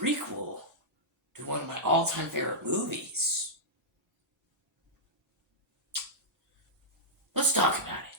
prequel to one of my all-time favorite movies. Let's talk about it.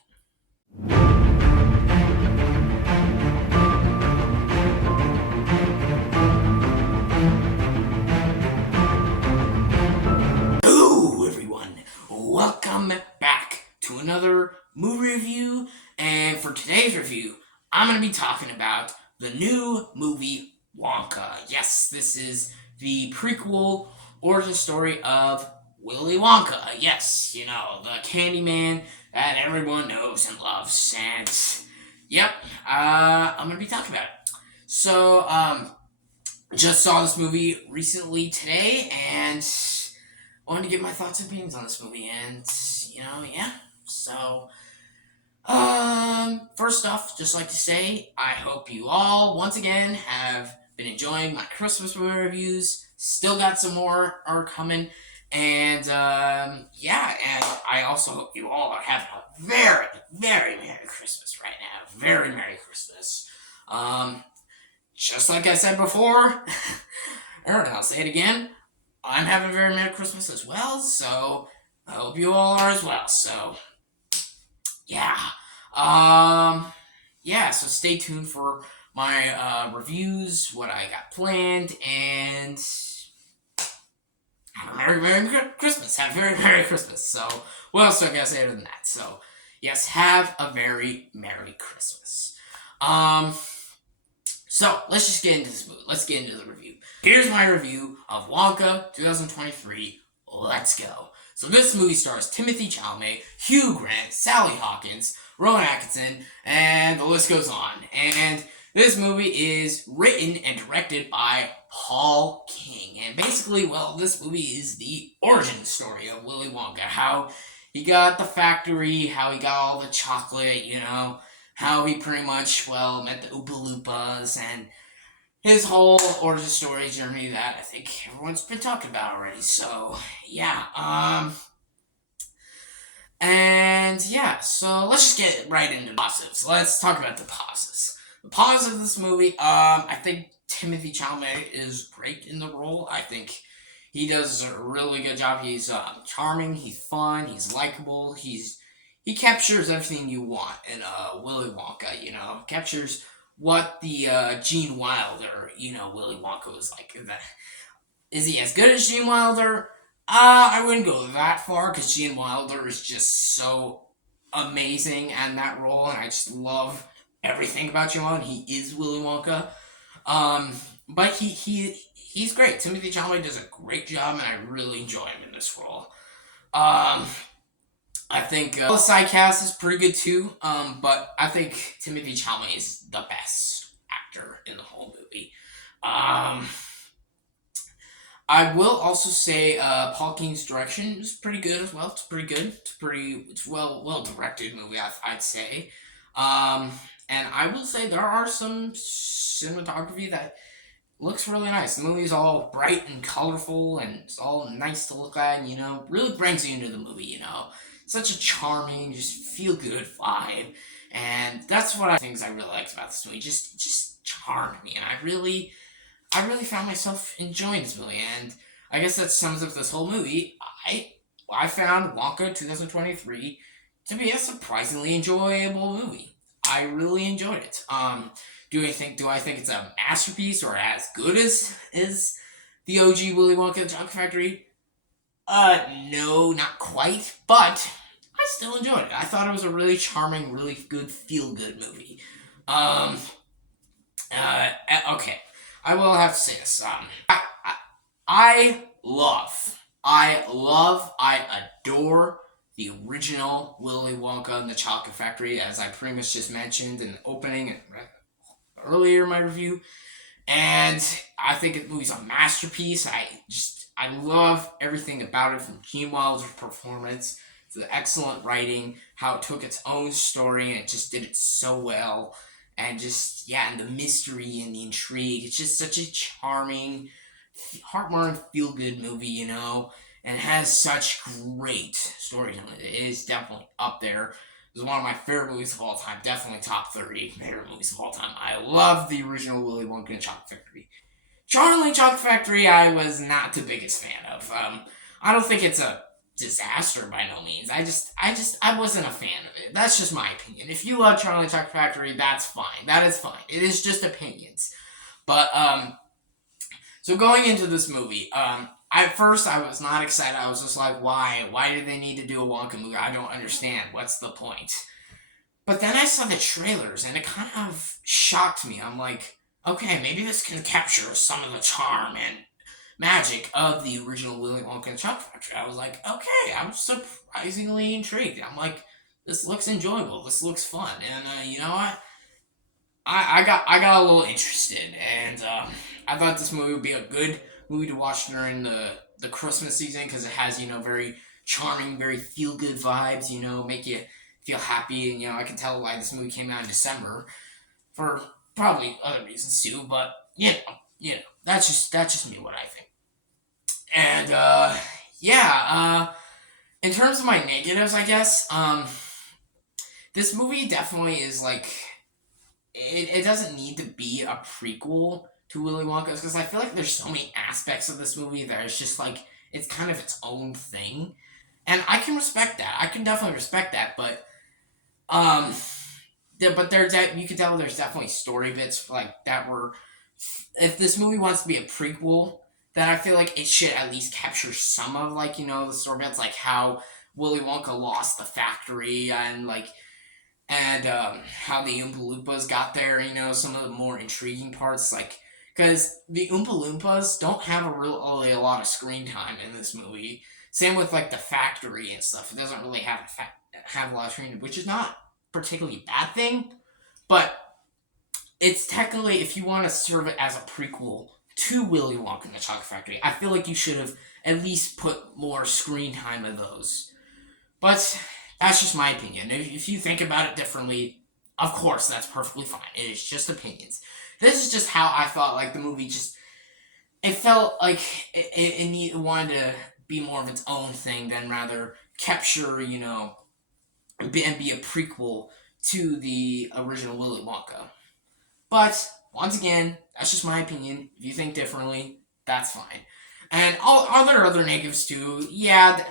Hello, everyone. Welcome back to another movie review. And for today's review, I'm going to be talking about the new movie Wonka. Yes, this is the prequel origin story of Willy Wonka. Yes, you know, the Candyman that everyone knows and loves. And, yep, I'm going to be talking about it. So, just saw this movie recently today, and wanted to give my thoughts and opinions on this movie. And, you know, yeah, so... first off, just like to say, I hope you all, once again, have been enjoying my Christmas movie reviews. Still got some more are coming. And, yeah, and I also hope you all are having a very, very Merry Christmas right now. Very Merry Christmas. Just like I said before, and I'll say it again, I'm having a very Merry Christmas as well, so I hope you all are as well, so... yeah. Yeah, so stay tuned for my reviews, what I got planned, and have a Merry, Merry Christmas. Have a very Merry Christmas. So, what else do I gotta say other than that? So, yes, have a very Merry Christmas. So, let's just get into this movie. Let's get into the review. Here's my review of Wonka 2023. Let's go. So this movie stars Timothy Chalamet, Hugh Grant, Sally Hawkins, Rowan Atkinson, and the list goes on. And this movie is written and directed by Paul King. And basically, well, this movie is the origin story of Willy Wonka. How he got the factory, how he got all the chocolate, you know, how he pretty much, well, met the Oompa Loompas, and his whole origin story journey that I think everyone's been talking about already. So, yeah, and yeah, so let's just get right into the positives. Let's talk about the positives. The positives of this movie, I think Timothy Chalamet is great in the role. I think he does a really good job. He's charming, he's fun, he's likable, he captures everything you want in Willy Wonka, you know, captures what the Gene Wilder, you know, Willy Wonka was like. Is he as good as Gene Wilder? I wouldn't go that far, because Gene Wilder is just so amazing in that role, and I just love everything about Gene Wilder. He is Willy Wonka. But he's great. Timothy Chalamet does a great job, and I really enjoy him in this role. I think the side cast is pretty good too, but I think Timothy Chalamet is the best actor in the whole movie. I will also say Paul King's direction is pretty good as well. It's pretty good. It's well directed movie, I'd say. And I will say there are some cinematography that looks really nice. The movie's all bright and colorful, and it's all nice to look at, and, you know, really brings you into the movie, you know. Such a charming, just feel-good vibe, and that's one of the things I really liked about this movie. Just charmed me, and I really found myself enjoying this movie, and I guess that sums up this whole movie. I found Wonka 2023 to be a surprisingly enjoyable movie. I really enjoyed it. Do I think it's a masterpiece or as good as the OG Willy Wonka and the Chocolate Factory? No, not quite, but I still enjoyed it. I thought it was a really charming, really good, feel-good movie. Okay. I will have to say this. I adore the original Willy Wonka and the Chocolate Factory, as I pretty much just mentioned in the opening and earlier in my review. And I think the movie's a masterpiece. I love everything about it, from Gene Wilder's performance to the excellent writing, how it took its own story and it just did it so well, and just, yeah, and the mystery and the intrigue. It's just such a charming, heartwarming, feel-good movie, you know, and it has such great storytelling. It is definitely up there. It's one of my favorite movies of all time, definitely top 30 favorite movies of all time. I love the original Willy Wonka and Chocolate Factory. Charlie Chocolate Factory, I was not the biggest fan of. I don't think it's a disaster by no means. I wasn't a fan of it. That's just my opinion. If you love Charlie Chocolate Factory, that's fine. That is fine. It is just opinions. But, so going into this movie, at first I was not excited. I was just like, why? Why did they need to do a Wonka movie? I don't understand. What's the point? But then I saw the trailers, and it kind of shocked me. I'm like, okay, maybe this can capture some of the charm and magic of the original Willy Wonka and Chocolate Factory. I was like, okay, I'm surprisingly intrigued. I'm like, this looks enjoyable. This looks fun. And you know what? I got a little interested, and I thought this movie would be a good movie to watch during the Christmas season because it has, very charming, very feel good vibes. Make you feel happy, and I can tell why this movie came out in December for probably other reasons too. But that's just me what I think. And in terms of my negatives, I guess this movie definitely is like it doesn't need to be a prequel to Willy Wonka because I feel like there's so many aspects of this movie that it's just like it's kind of its own thing, and I can respect that. I can definitely respect that, but you can tell there's definitely story bits like that were. If this movie wants to be a prequel, then I feel like it should at least capture some of the story bits, like how Willy Wonka lost the factory and how the Oompa Loompas got there. Some of the more intriguing parts, because the Oompa Loompas don't have really a lot of screen time in this movie. Same with the factory and stuff. It doesn't really have a lot of screen time, which is not particularly a bad thing, but it's technically, if you want to serve it as a prequel to Willy Wonka and the Chocolate Factory, I feel like you should have at least put more screen time of those. But that's just my opinion. If you think about it differently, of course, that's perfectly fine. It is just opinions. This is just how I felt like the movie it felt like it wanted to be more of its own thing than rather capture, and be a prequel to the original Willy Wonka. But, once again, that's just my opinion. If you think differently, that's fine. And all there are other negatives too. Yeah,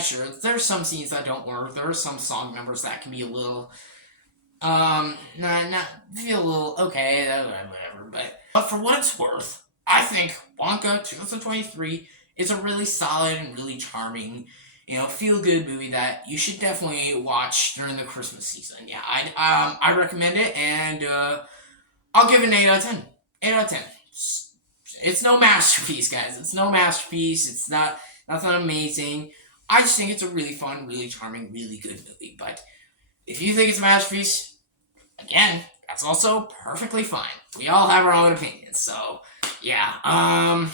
sure. There's some scenes that don't work. There are some song numbers that can be a little, not feel a little okay, whatever. But for what it's worth, I think Wonka 2023 is a really solid and really charming, feel good movie that you should definitely watch during the Christmas season. Yeah, I recommend it, and I'll give it an 8 out of 10. 8 out of 10. It's no masterpiece, guys. It's no masterpiece. It's not nothing amazing. I just think it's a really fun, really charming, really good movie. But if you think it's a masterpiece, again, that's also perfectly fine. We all have our own opinions. So, yeah.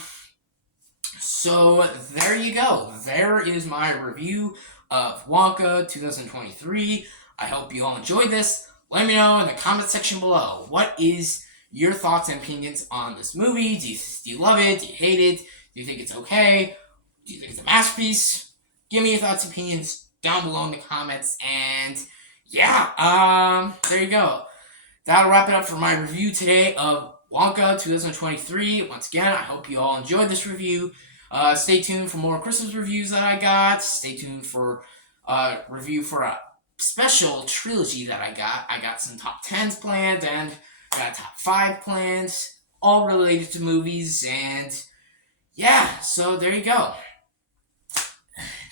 So, there you go. There is my review of Wonka 2023. I hope you all enjoyed this. Let me know in the comment section below. What is your thoughts and opinions on this movie? Do you love it? Do you hate it? Do you think it's okay? Do you think it's a masterpiece? Give me your thoughts and opinions down below in the comments. And yeah, there you go. That'll wrap it up for my review today of Wonka 2023. Once again, I hope you all enjoyed this review. Stay tuned for more Christmas reviews that I got. Stay tuned for review for a special trilogy that I got. I got some top 10s planned, and I got top 5 plans, all related to movies, and yeah, so there you go.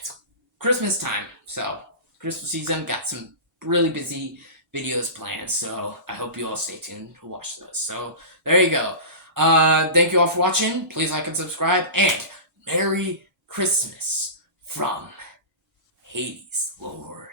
It's Christmas time, so Christmas season, got some really busy videos planned, so I hope you all stay tuned to watch those. So there you go. Thank you all for watching. Please like and subscribe, and Merry Christmas from Hades Lord.